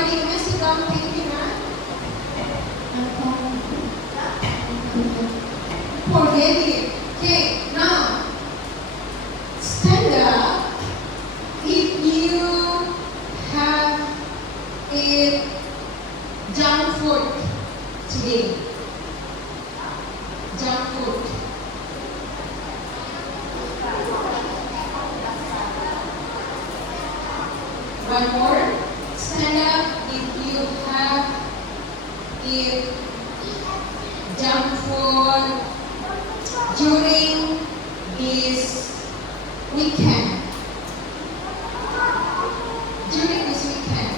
everybody has to come take me now. Forget it. Okay, now stand up if you have a junk food today. Junk food. One more. Stand up if you have a junk food during this weekend. During this weekend.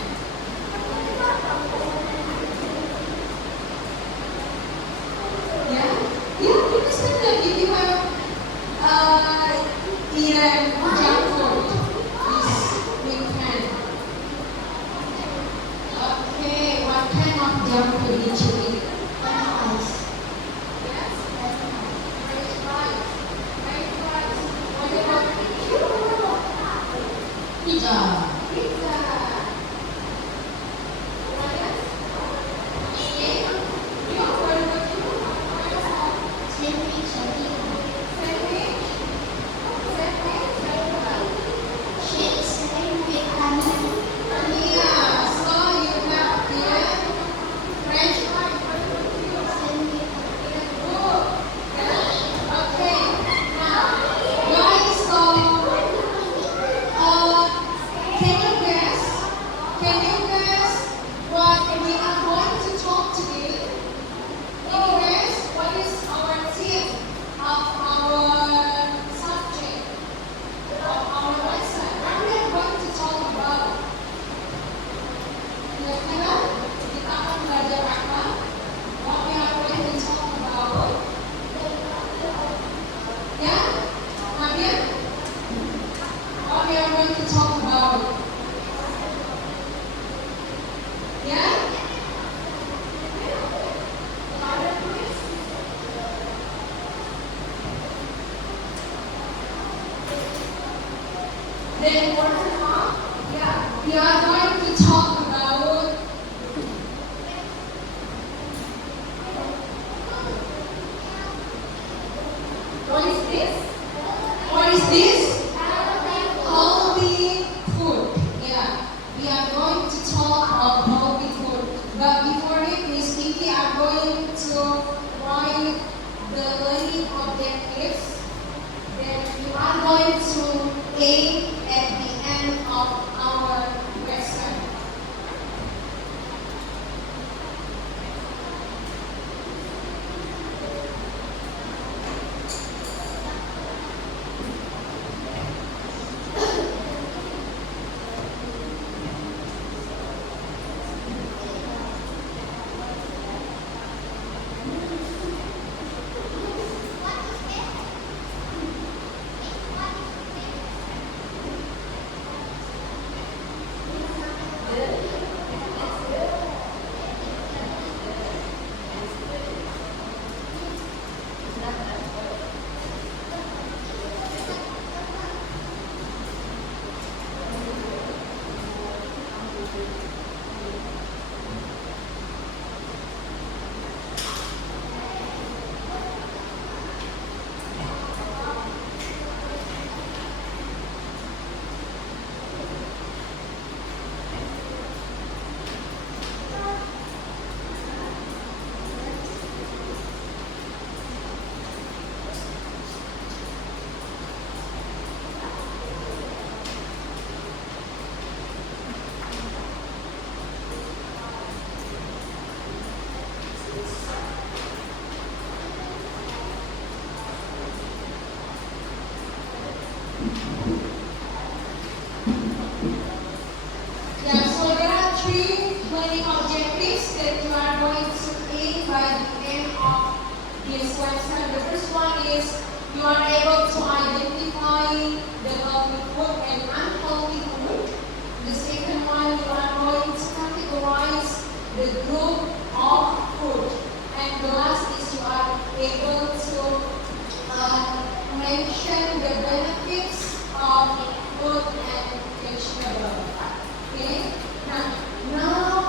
Yeah? Yeah, you can stand up if you have eaten junk food this weekend. Okay, what kind of junk food did you eat? Yes? French fries. French fries. What about pizza? Pizza. What else? Steak? Yeah, what about you? Sandwich. Sandwich? Yeah, so you have eaten French fries. What about you? Good. Yeah? Okay. Now, guys, can you guess? Can you guess what we are going to talk today? Can you guess what is our theme of our subject, of our lesson? What we are going to talk about? Kira-kira kita akan belajar apa? What we are going to talk about? Ya, Nadia? What we are going to talk about? Ya? Then what about? Yeah, we are going to talk about what is this? What is this? Healthy food. Yeah, we are going to talk about healthy food. But before it, Miss Kiki are going to write the learning objectives that we are going to aim at the end of our lesson. Yeah, so there are three learning objectives that you are going to aim by the end of this lesson. The first one is you are able to identify the healthy food and unhealthy food. The second one, you are going to categorize the group of food. And the last is you are able to mention the benefits of food and vegetable. Okay? Now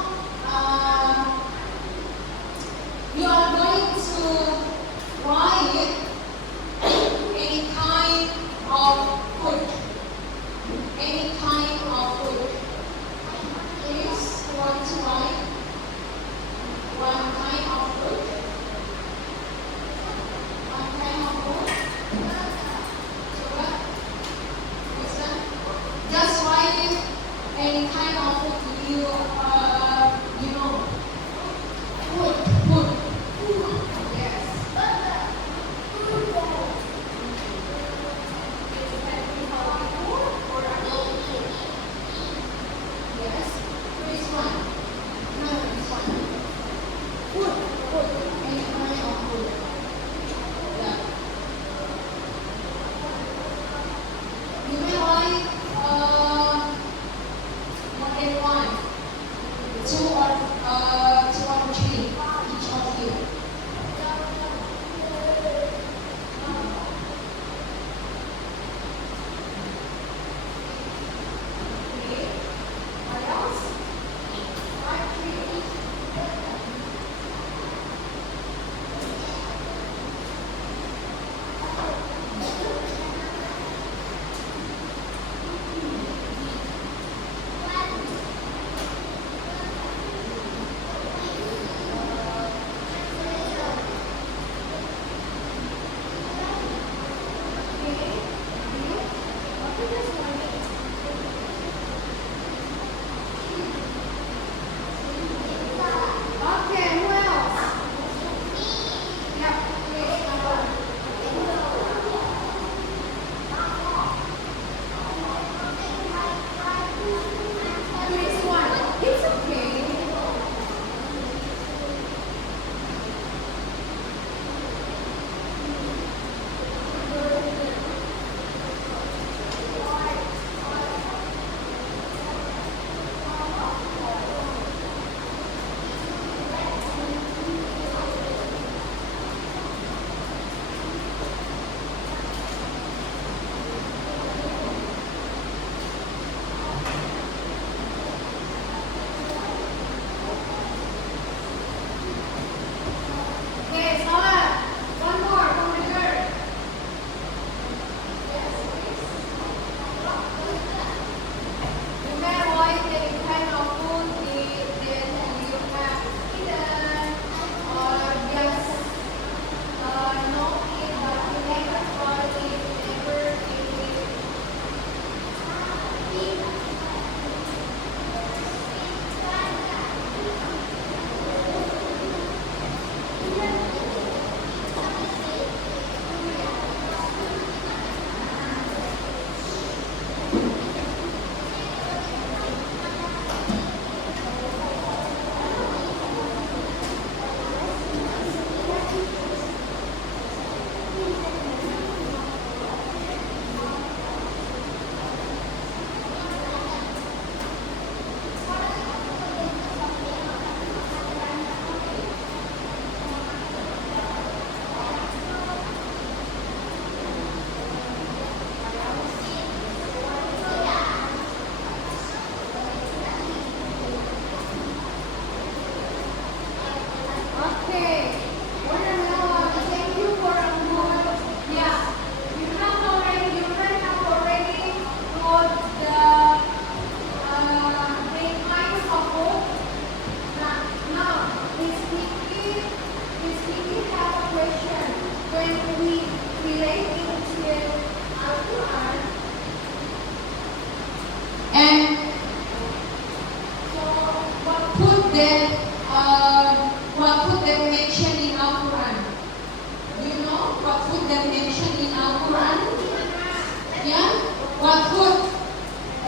What food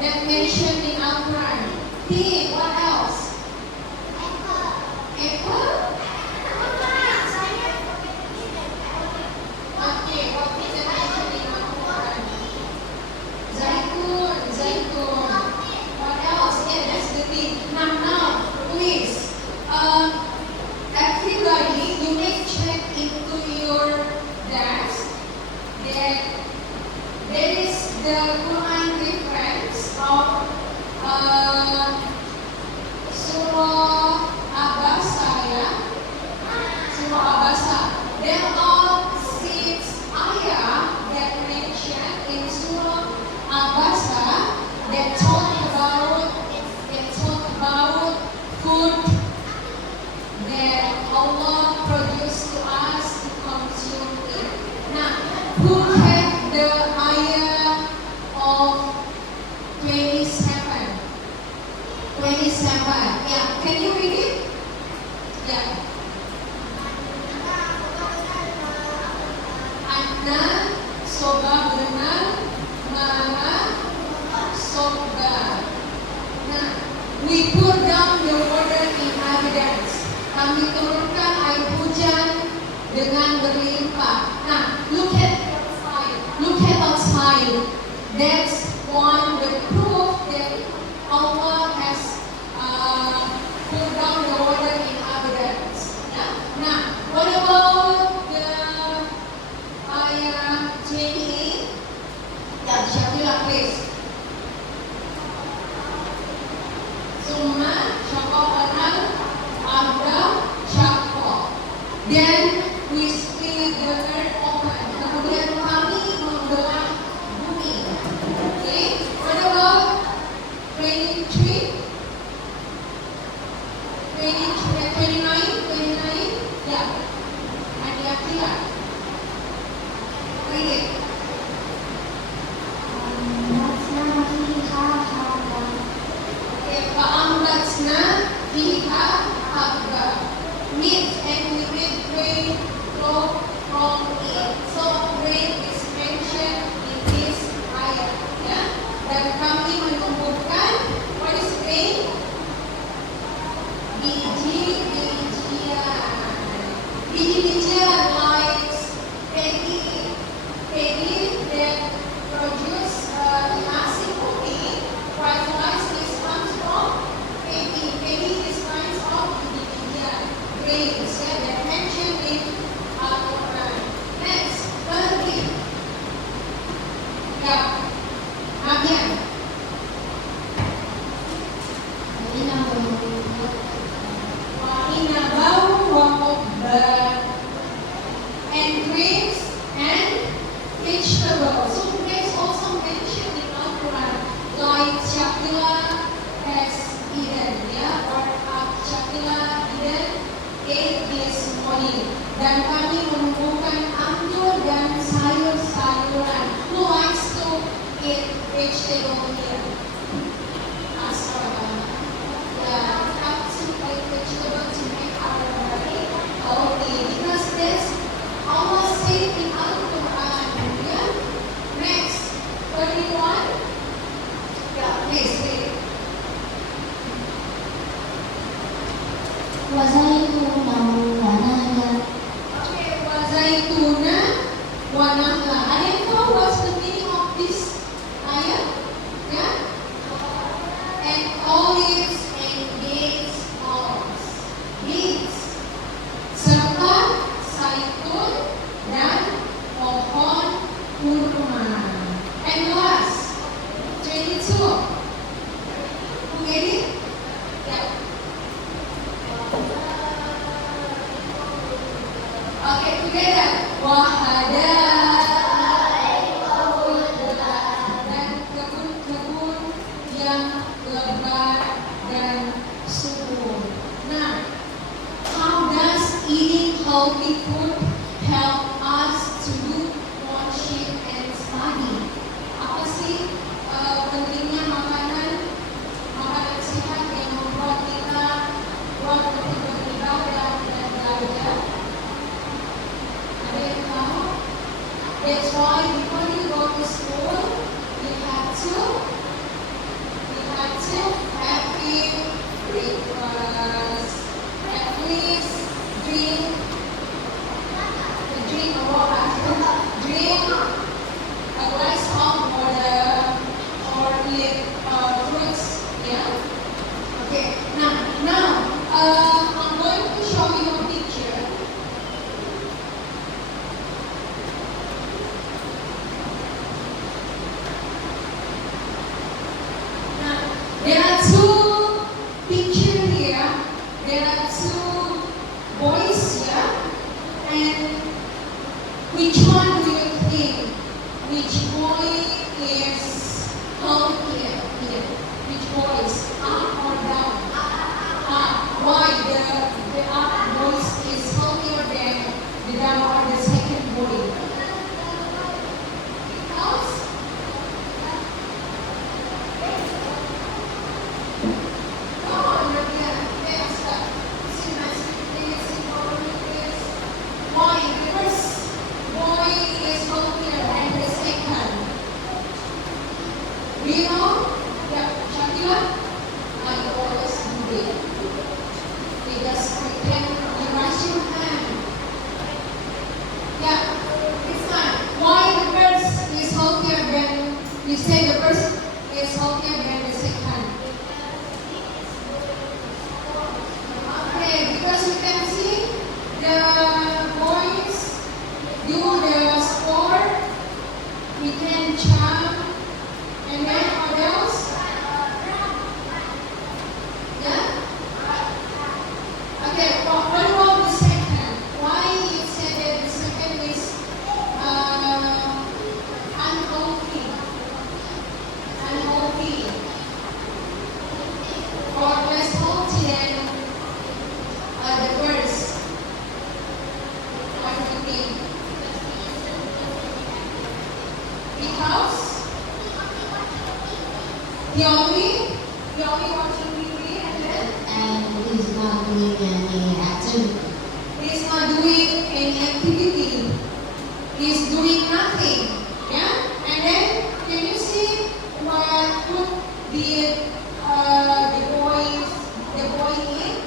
that mentioned in Al-Quran? Pig. What else? Apple? Okay, what is that mentioned in Al-Quran? Zaitun. What else? Yeah, that's the thing. Now, please, everybody, you may check into your desk that there is the Quran reference of Surah Abasa, ya. Surah Abasa. There are 6 ayah that mentioned in Surah Abasa that talk about food that Allah produced to us to consume it. Now, who have the ayah of 27? 27. Yeah, can you read it? Yeah. Anna soba benar, mana soba. Nah, we put down the water in abundance. Kami turunkan air hujan dengan berlimpah. Nah, look at outside. That's one the proof that Allah has put down the water in abundance. Yeah? Now, what about the ayah 28? Yeah, Syakila, please. Summa syaqaqanal arda syaqqa. Then we split the earth open. Kemudian kami membelah bumi. Okay. What about 23? 29? Yeah. And Yakila. Read it. Fa'ambatsna fiha habba. Meat, and we made grain grow from it. So grain is mentioned in this ayat. Yeah? Dan kami menumbuhkan, what is grain? Biji-bijian. Biji-bijian like paddy that produce nasi putih. White rice is comes from paddy. Paddy is kinds of biji-bijian. Grains, yeah, that mentioned in Al-Quran. Next, 30. Yeah. Abian. Inabau wa qubba, and grapes and vegetables. So grapes also mentioned in Al-Quran, like Syakila has eaten, yeah, or Syakila eaten ate this morning. Dan kami menumbuhkan anggur dan sayur-sayuran. Who likes to eat vegetable here? Yeah, have to eat vegetable to make our body healthy, because this Allah said in Al-Quran. Yeah? Next, 31. Yeah, please read. Okay, wazaituna wa nakhla. Ada yang tahu what's the meaning of this ayat? Yeah? And olives and dates serta zaitun dan pohon kurma. And last, 22. Who get it? Yeah. Okay, together. Wahada. Dan kebun-kebun yang lebat dan subur. Nah, how does eating healthy food help us to do worship and study? Apa sih pentingnya makanan sehat yang membuat kita kuat untuk beribadah dan belajar? Ada yang tahu? That's why before you go to school, you have Which one do you think? Which boy is healthier here? Which boy is up or down? Up. Why the up boy is healthier than the down or the second boy? Because come on, again. Let's see my this. Why? The first boy is healthier than the second. Do you know? Yeah, Shakila? I always do it. Because I can raise your hand. Yeah, it's fine. Why the first is healthier than, you say the first is healthier than the second? Okay, because you can see the boys do the sport, we can jump, and then what else? Yeah? Okay, what about the second? Why you said that the second is unhealthy? Unhealthy. Or less healthy than the first? What do you think? Because the only watching TV and then And he's not doing any activity. he's not doing any activity. He's doing nothing. Yeah? And then can you see what did the boy eat?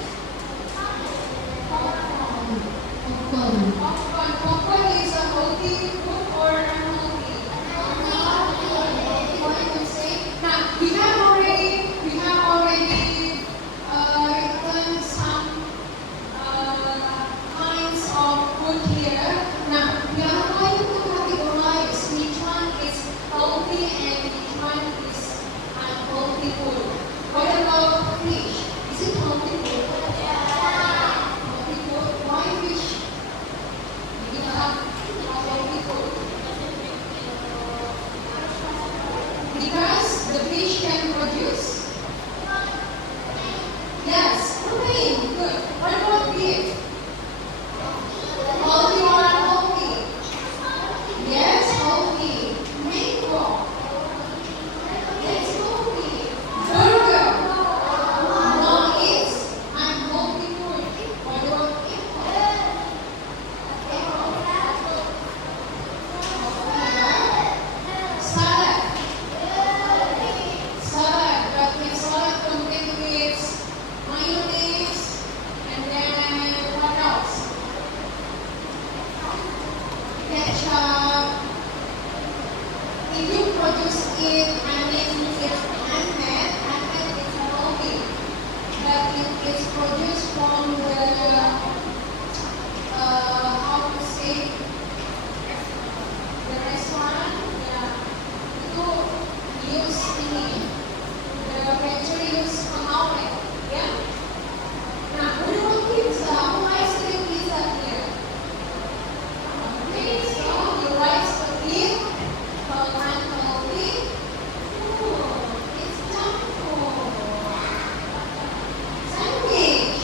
Popcorn. Popcorn. Popcorn. Popcorn is a healthy food or unhealthy? What do you say? Now we have already written some kinds of food here. Now we are going to categorize which one is healthy and which one is unhealthy food. What about fish? Is it healthy food? Healthy food. Why fish? We have a healthy food. Because the fish can produce. Yes, protein. Good. What about beef? Healthy or unhealthy? Yes, healthy. Mango. Yes, healthy. Burger. No, it's unhealthy food. What about salad? Salad, but if salad contains with mayonnaise and then what else? Ketchup. If you produce it, I mean it's handmade it's healthy. But if it's produced from the how to say the restaurant, yeah, itu use ini the factory use pengawet, ya. Nah, what about pizza? Who likes to eat pizza here? Okay, so you like to eat unhealthy food. It's junk food. Sandwich.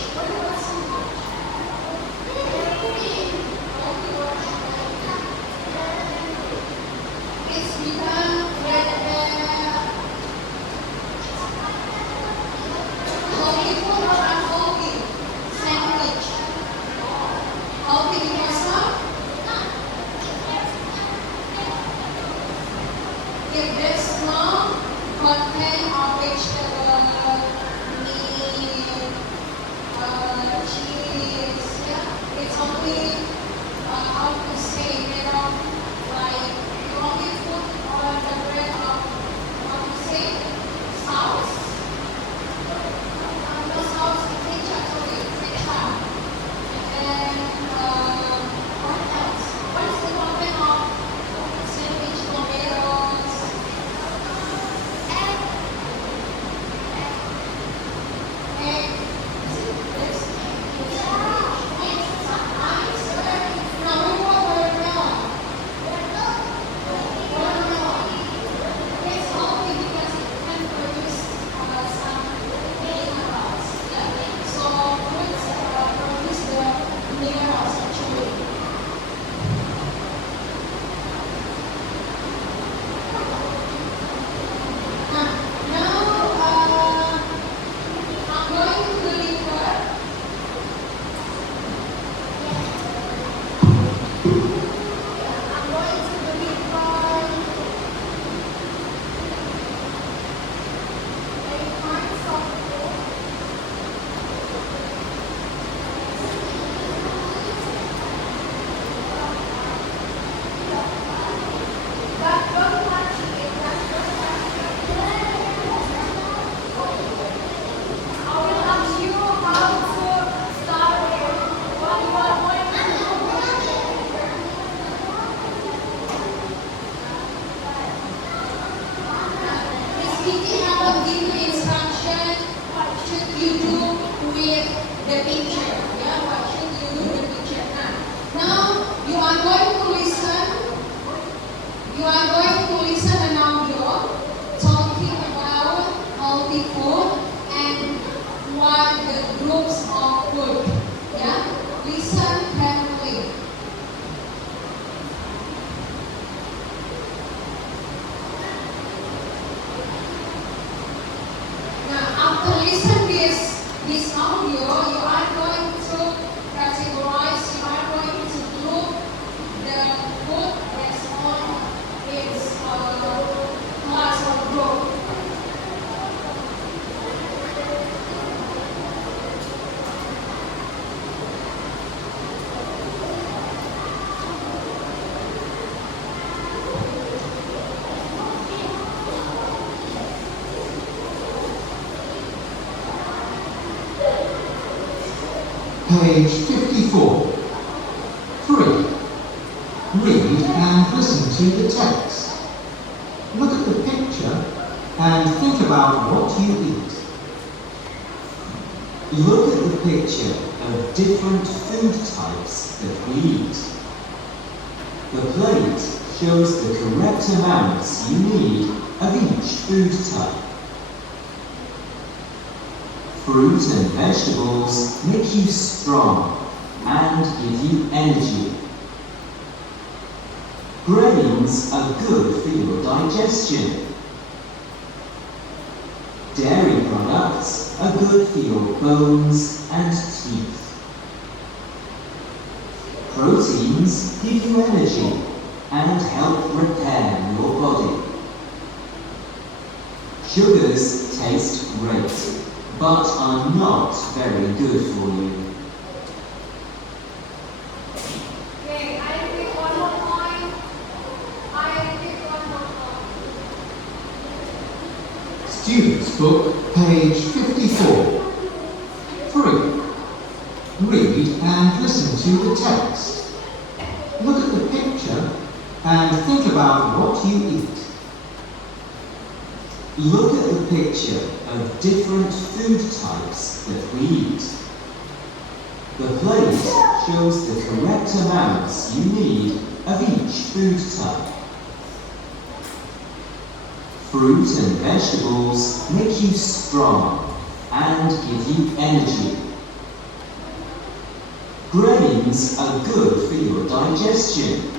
page 54. 3. Read and listen to the text. Look at the picture and think about what you eat. Look at the picture of different food types that we eat. The plate shows the correct amounts you need of each food type. Fruit and vegetables make you strong and give you energy. Grains are good for your digestion. Dairy products are good for your bones and teeth. Proteins give you energy and help repair your body. Sugars taste great, but are not very good for you. Okay, I repeat one more time. I repeat one more time. Students' book, page 54. 3. Read and listen to the text. Look at the picture and think about what you eat. Look at the picture of different food types that we eat. The plate shows the correct amounts you need of each food type. Fruit and vegetables make you strong and give you energy. Grains are good for your digestion.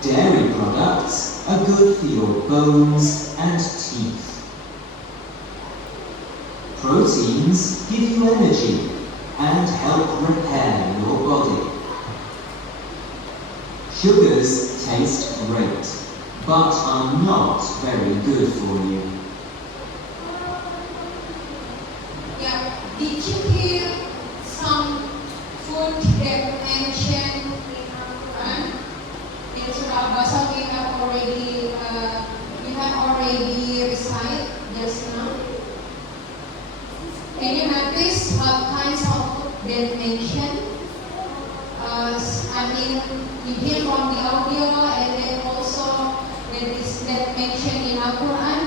Dairy products are good for your bones and teeth. Proteins give you energy and help repair your body. Sugars taste great, but are not very good for you. Yeah, did you hear some food that mentioned in our Quran? In Surah Al-Baqarah we have already recited just now. Can you notice what kinds of food that mentioned? You hear from the audio and then also that mentioned in Al Quran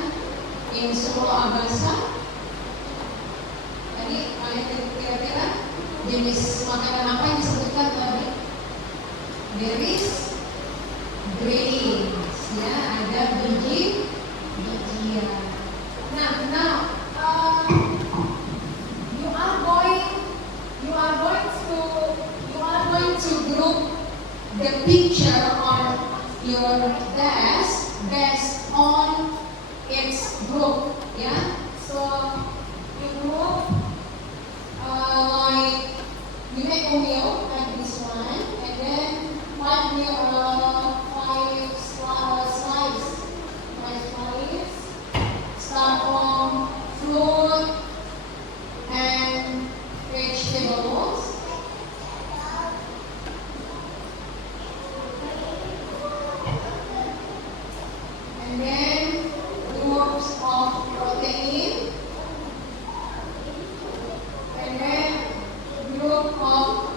in Surah Al-Baqarah. Tadi kalian kira-kira jenis makanan apa yang disebutkan tadi? There is grains, ya, ada bijian. Now, you are going to group the picture on your desk based on its group, yeah. So you group like you make a meal like this one, and then five slices. Start from fruit and vegetables. And then groups of protein. And then group of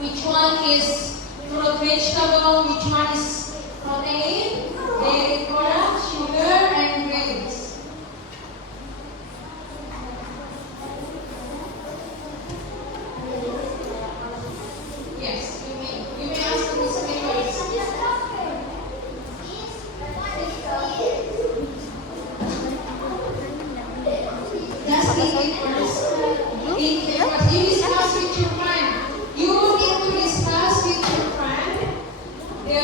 which one is fruit vegetable, which one is protein, dairy products, sugar, and grains. Yes, you may ask me some questions. Just think it first. Think it first. You discuss with your friend. You need to discuss with your friend the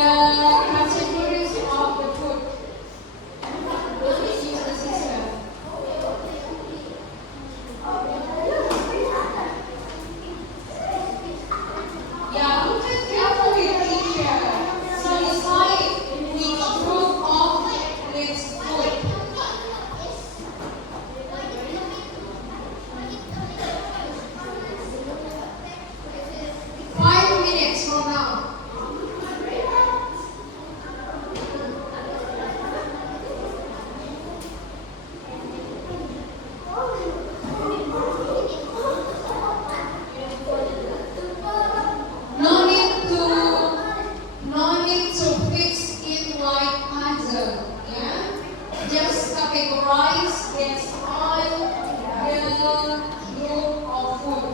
categories of the food. Use the system. Yeah, look at carefully, teacher. So decide which group of this food. 5 minutes from now. No need to fix it like puzzle. Yeah, just categorize based on the group of food.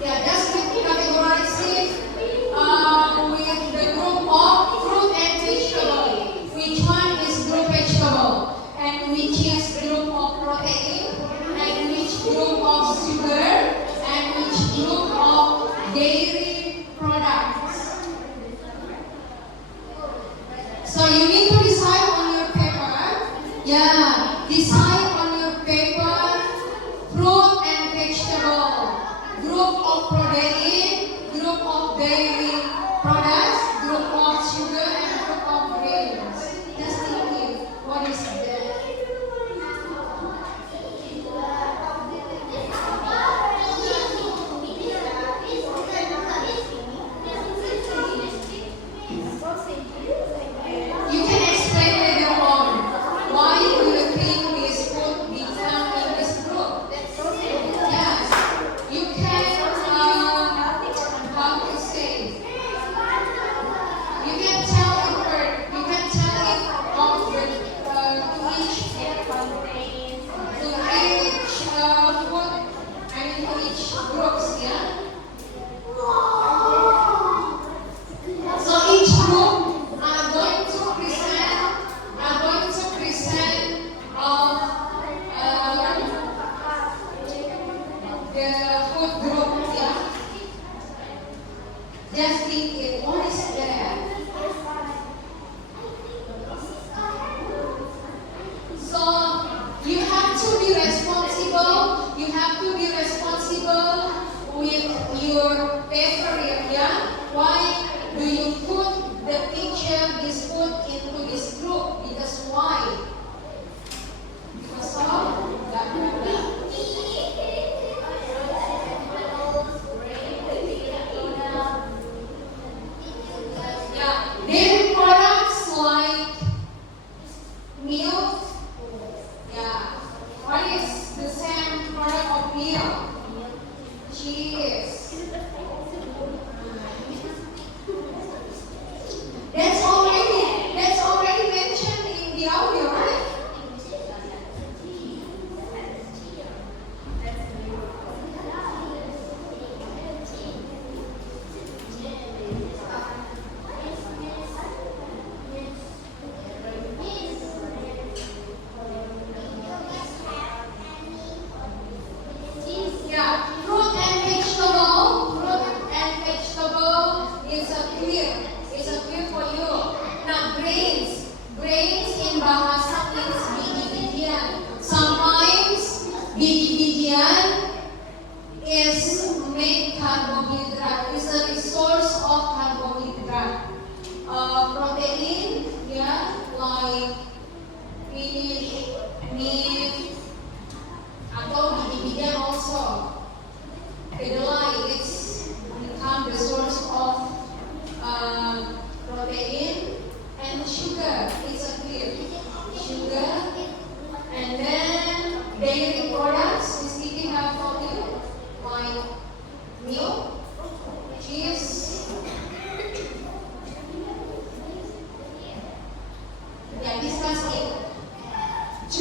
Yeah, just categorize it with the group of fruit and vegetable. Which one is group vegetable? And which is group of protein? And which group of sugar? And which group of dairy products? So you need to decide on your paper. Yeah, decide on your paper. Fruit and vegetable. Group of protein, group of dairy products, group of sugar, and group of grains. Just thinking, what is that? You can explain later on why do you think this food become in this group? Yes, you can. How to say? You can tell it word. You can tell it of to each food. I mean to each groups. Yeah. So each group are going to present the food group, yeah. Just think it, what is that? So you have to be responsible. You have to be responsible with your paper, yeah. Why do you put the picture this food into this group? Because why? Because of blah, blah, blah. Yeah, dairy products like milk. Yeah, what is the same product of milk? Cheese. That's already mentioned in the audio, right? Yeah, fruit and vegetable. Fruit and vegetable is a clear for you. Now grains in bahasa means biji-bijian. Sometimes biji-bijian is made carbohydrate. Is a source of carbohydrate. Protein, yeah, like fish, meat, atau biji-bijian also. Kedelai, it's become the source of protein and sugar. It's a clear. Sugar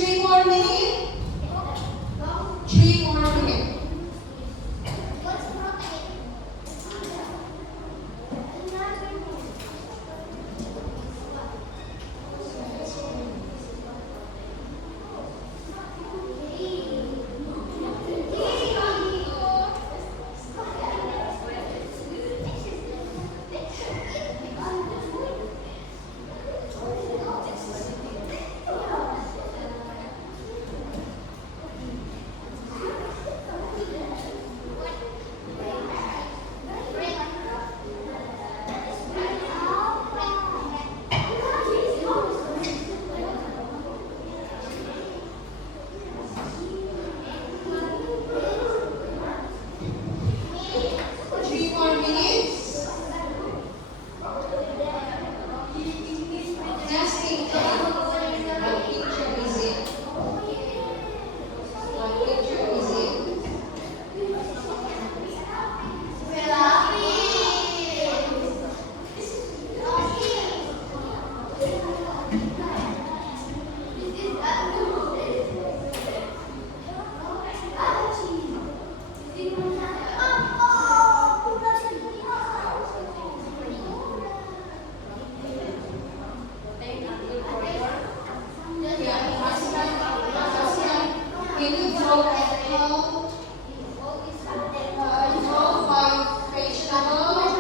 3 more minutes. 3 more minutes. Just think what picture is it? What picture is it? Can you draw apple? Draw 5 vegetables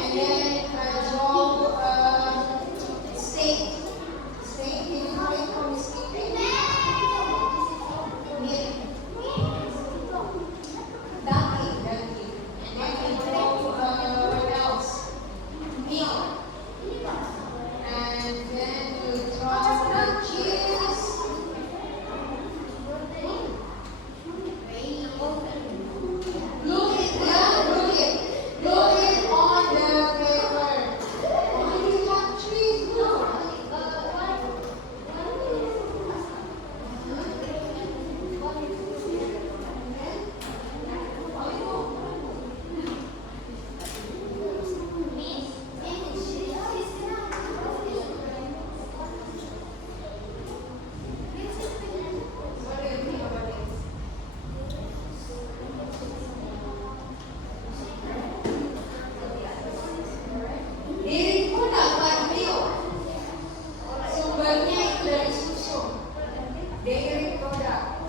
and then draw steak. Steak, can you draw it from the steak? Meat. Dumpling. And then you draw what else? Milk. And then you draw the cheese. Look it on the paper. Why do you have trees? Look. What do you think about this? Diri pun dapat beliau. Sumbernya itu dari susu. Dairy product.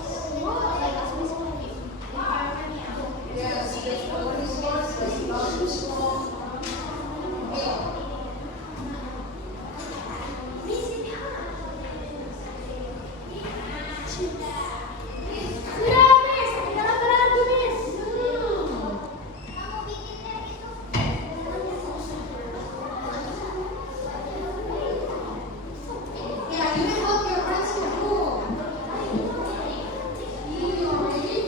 Yes, the resource is not small milk. Yeah, you can help your friends to cook. You already?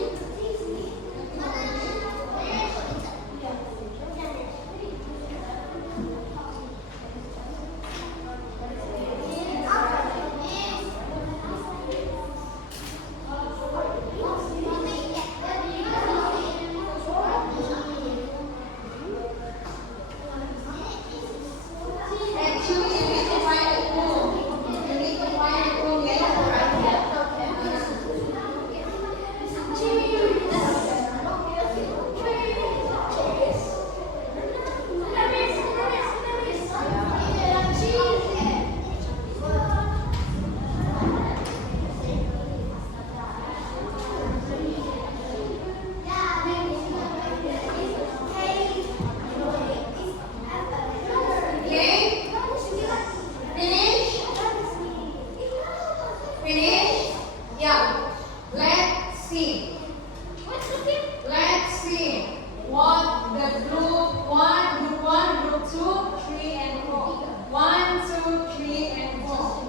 Actually, you need to find a room. You need to find a room later, right? Okay? Finish? Finish? Yeah. Let's see. Let's see what the group 1, group 2, 3 and 4. 1, 2, 3 and 4.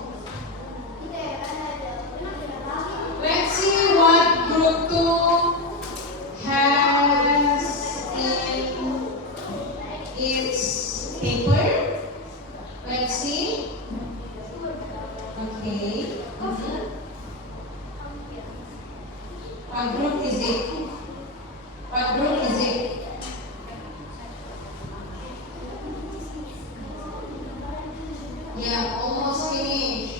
Let's see what group 2 has in its paper. Let's see. Okay. What group is it? What group is it? Yeah, almost finished.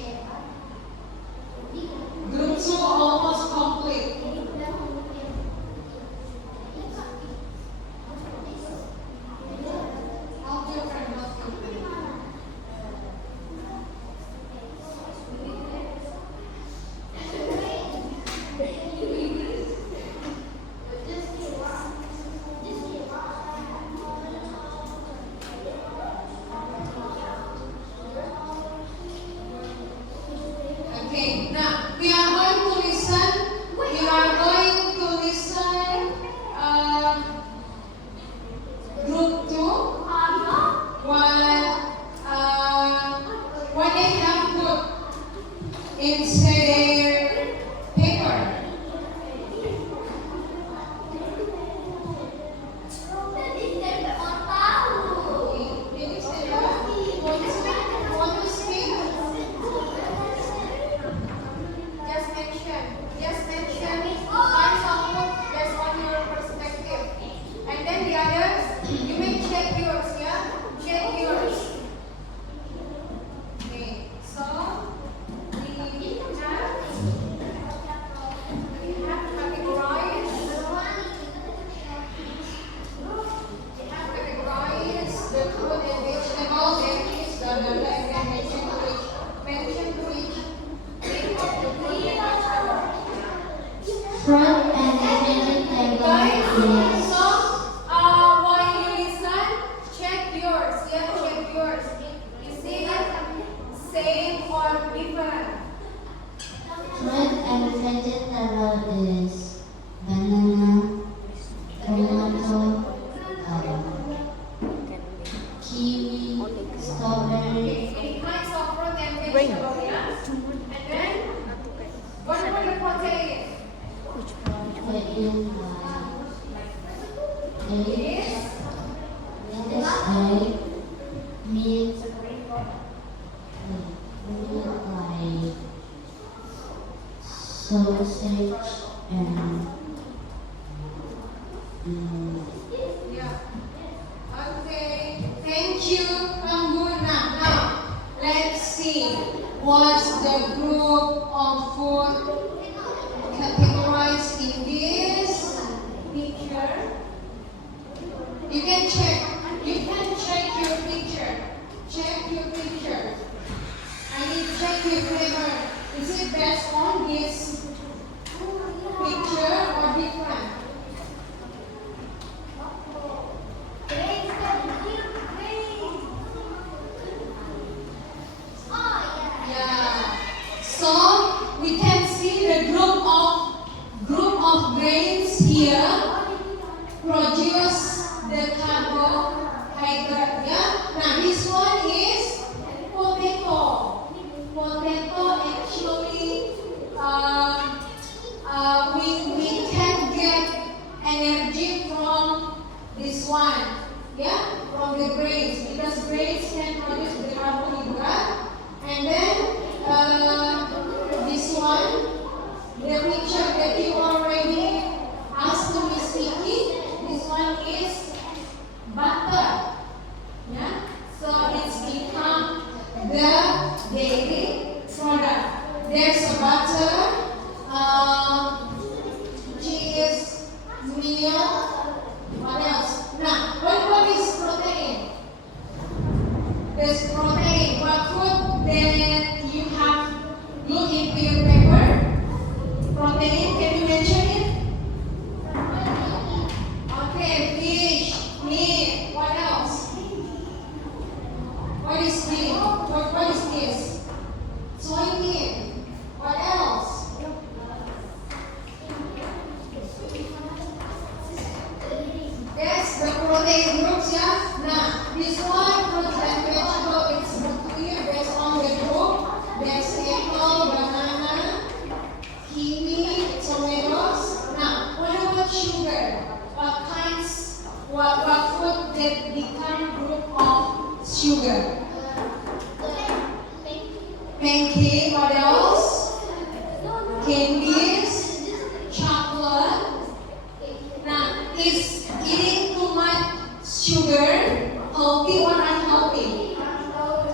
Group Okay, now we are going to listen. We are going to listen. Group 2. What they have put inside their paper. Want to speak? Just mention kinds of food based on your perspective. And then the others, you may check yours, yeah? Check yours. Okay, so we have categorized the food and vegetables and is the mention to each name of the food and vegetable. Front and vegetable Guys, is so while you listen, check yours. Yeah, check yours. Is it same or different? fruit and vegetable is banana, tomato, kiwi, strawberry, Any kinds of fruit and vegetable, yeah? And then, what about the protein? protein It egg, is egg, meat, like sausage and yeah. Okay, thank you, Kambuna. Now, let's see what's the group of food categorized in this picture. You can check your picture. Check your picture. I need to check your flavor. Is it based on this picture or different? Yeah. So we can see the group of grains here produce the carbohydrate. Yeah. Now this one is potato. Potato actually we can get energy from this one. Yeah, from the grains because grains can produce the carbohydrate. And then this one, the picture that you already asked to Miss Vicky, this one is butter. Yeah, so it's become the dairy product. There's a butter, cheese, milk. What else? Now, what is protein? There's protein. What food that you have looked into your paper? Protein, can you mention it? Okay, fish, meat. What else? What is meat? What is this? Soybean. What else? That's the protein groups, yeah? Now, this one, fruits and vegetable, it's clear based on the group. There's apple, banana, kiwi, tomatoes. Now, what about sugar? What food that become group of sugar? Pancake, what else? Candies, chocolate. Now, is eating too much sugar healthy or unhealthy?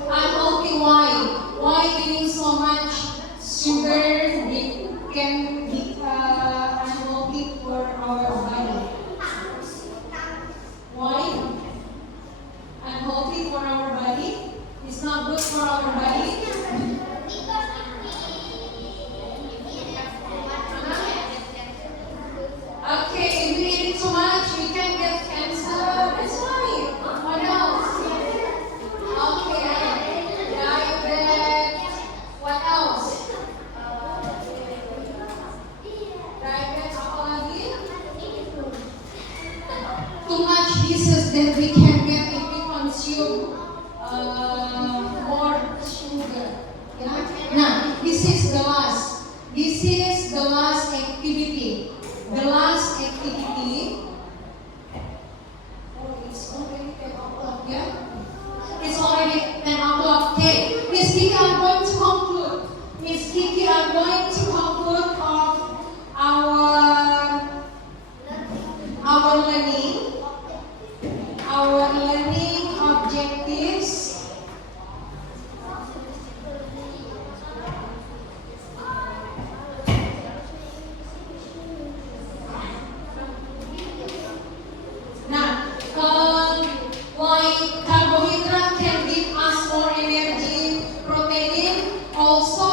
Unhealthy, why? Why eating so much sugar can be unhealthy for our body? Why? Unhealthy for our body? It's not good for our body? Okay, if we eat too much, we can get cancer. That's fine. What else? Okay, diabetes. What else? the last activity. Oh, it's already 10 o'clock, yeah? It's already 10 o'clock. Okay, Miss Kiki, I'm going to conclude. Miss Kiki, I'm going to conclude of our learning objectives. Nah, like carbohydrate can give us more energy, protein also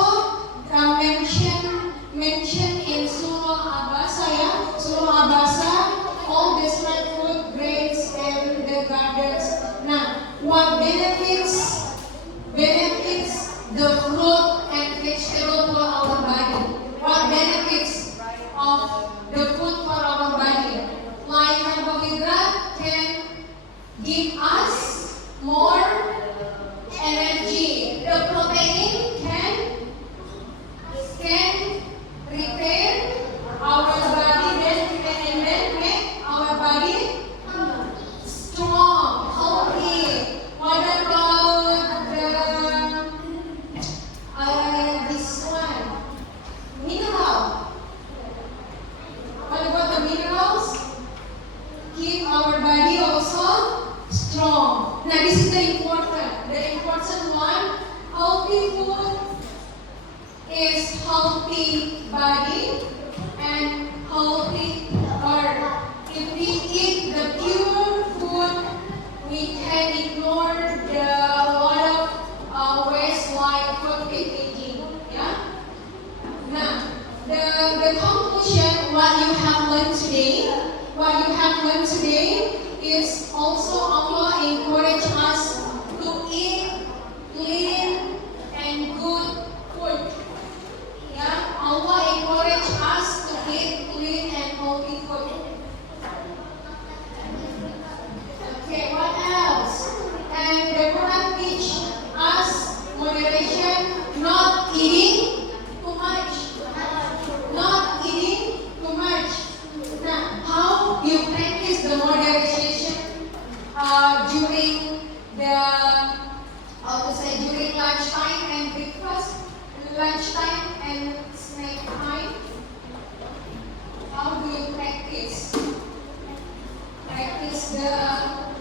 mention in Surah Abasa, ya, Surah Abasa, all the plant food, grains and the gardens. Nah, what benefits the fruit and vegetable for our body? What benefits of the food for our body? Like carbohydrate can give us more energy. The protein can repair our body, then make our body strong, healthy. What about this one? Mineral. What about the minerals? Keep our body also strong. Now this is the important one. Healthy food is healthy body and healthy heart. If we eat the pure food, we can ignore the lot of waste like food packaging. Yeah. Now the conclusion, what you have learned today is also Allah encourage us to eat clean and good food. Yeah, Allah encourage us to eat clean and healthy food. Okay, what else? And the Quran teach us moderation, not eating too much. Not eating too much. Now, how you practice the moderation during during lunchtime and breakfast, lunchtime and snack time? How do you practice? Practice the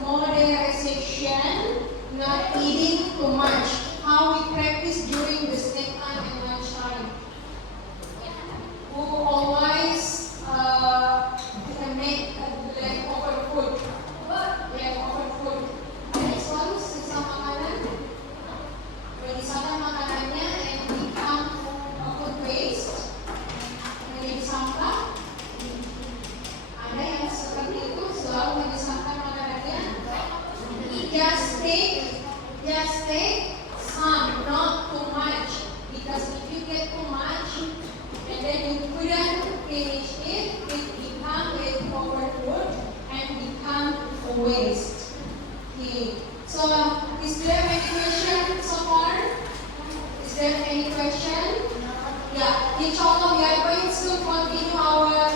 moderation, not eating too much. How we practice during the snack time and lunchtime? Who always make leftover food? Leftover food. Ada selalu sisa makanan. Menyisakan makanannya and become food waste, menjadi sampah. Ada yang seperti itu, selalu menyisakan makanannya. Just take some, not too much. Because if you get too much and then you couldn't finish it, it become leftover food and become a waste. Okay. So, is there any question so far? Is there any question? Yeah, inshallah we are going to continue our